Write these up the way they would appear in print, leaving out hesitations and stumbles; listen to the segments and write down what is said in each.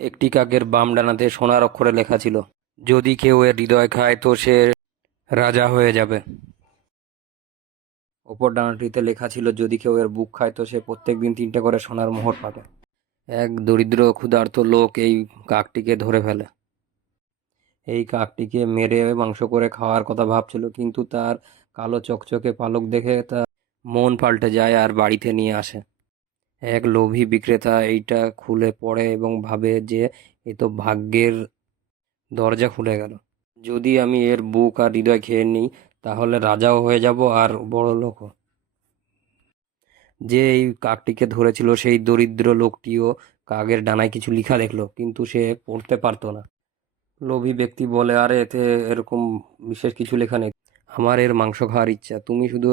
একটি কাকের বাম ডানাতে সোনার অক্ষরে লেখা ছিল, যদি কেউ এর হৃদয় খায় তো সে রাজা হয়ে যাবে। অপর ডানাটিতে লেখা ছিল, যদি কেউ এর বুক খায় তো সে প্রত্যেকদিন 3টে করে সোনার মোহর পাবে। এক দরিদ্র ক্ষুধার্ত লোক এই কাকটিকে ধরে ফেলে। এই কাকটিকে মেরে মাংস করে খাওয়ার কথা ভাবছিল, কিন্তু তার কালো চকচকে পালক দেখে তার মন পাল্টে যায় আর বাড়িতে নিয়ে আসে। এক লোভী বিক্রেতা এইটা খুলে পড়ে এবং ভাবে যে এ তো ভাগ্যের দরজা খুলে গেল। যদি আমি এর বুক আর হৃদয় খেয়ে নিই তাহলে রাজাও হয়ে যাব আর বড় লোকও। যে এই কাকটিকে ধরেছিল সেই দরিদ্র লোকটিও কাকের ডানায় কিছু লেখা দেখলো, কিন্তু সে পড়তে পারতো না। লোভী ব্যক্তি বলে, আরে এতে এরকম বিশেষ কিছু লেখা নেই, আমার এর মাংস খাওয়ার ইচ্ছা, তুমি শুধু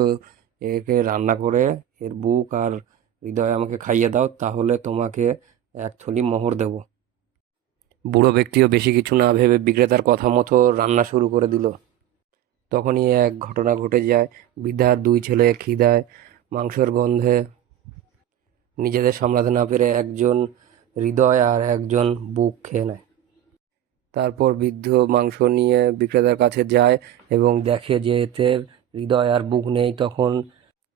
একে রান্না করে এর বুক আর হৃদয় আমাকে খাইয়ে দাও, তাহলে তোমাকে 1 থলি মোহর দেব। বুড়ো ব্যক্তিও বেশি কিছু না ভেবে বিক্রেতার কথা মতো রান্না শুরু করে দিল। তখনই এক ঘটনা ঘটে যায়। বৃদ্ধার 2 ছেলে খিদায় মাংসের গন্ধে নিজেদের সামলাতে না পেরে একজন হৃদয় আর একজন বুক খেয়ে নেয়। তারপর বৃদ্ধ মাংস নিয়ে বিক্রেতার কাছে যায় এবং দেখে যে এতে হৃদয় আর বুক নেই। তখন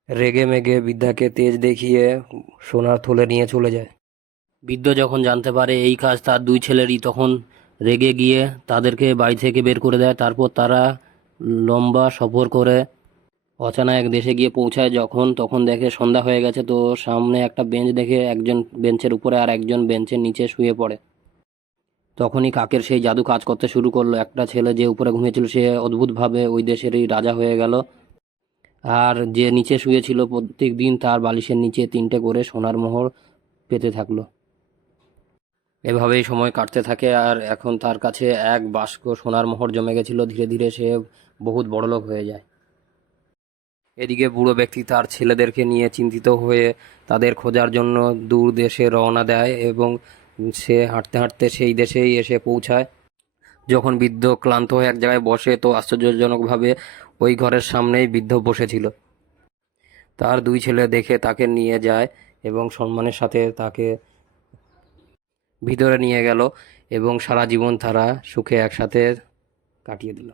রেগে মেগে বৃদ্ধাকে তেজ দেখিয়ে সোনার থলে নিয়ে চলে যায়। বৃদ্ধ যখন জানতে পারে এই কাজ তার 2 ছেলেরই, তখন রেগে গিয়ে তাদেরকে বাড়ি থেকে বের করে দেয়। তারপর তারা লম্বা সফর করে অচেনা এক দেশে গিয়ে পৌঁছায়। তখন দেখে সন্ধ্যা হয়ে গেছে। তো সামনে একটা বেঞ্চ দেখে একজন বেঞ্চের উপরে আর একজন বেঞ্চের নিচে শুয়ে পড়ে। তখনই কাকের সেই জাদু কাজ করতে শুরু করলো। একটা ছেলে যে উপরে ঘুমিয়েছিল সে অদ্ভুতভাবে ওই দেশেরই রাজা হয়ে গেল, আর যে নিচে শুয়েছিল প্রত্যেক দিন তার বালিশের নিচে 3টে করে সোনার মোহর পেতে থাকলো। এভাবেই সময় কাটতে থাকে, আর এখন তার কাছে এক বাস্ক সোনার মোহর জমে গেছিল। ধীরে ধীরে সে বহুত বড়লোক হয়ে যায়। এদিকে বুড়ো ব্যক্তি তার ছেলেদেরকে নিয়ে চিন্তিত হয়ে তাদের খোঁজার জন্য দূর দেশে রওনা দেয় এবং সে হাঁটতে হাঁটতে সেই দেশেই এসে পৌঁছায়। যখন বৃদ্ধ ক্লান্ত হয়ে এক জায়গায় বসে, তো আশ্চর্যজনকভাবে ওই ঘরের সামনেই বৃদ্ধ বসেছিল। তার 2 ছেলে দেখে তাকে নিয়ে যায় এবং সম্মানের সাথে তাকে ভিতরে নিয়ে গেল এবং সারা জীবন তারা সুখে একসাথে কাটিয়ে দিল।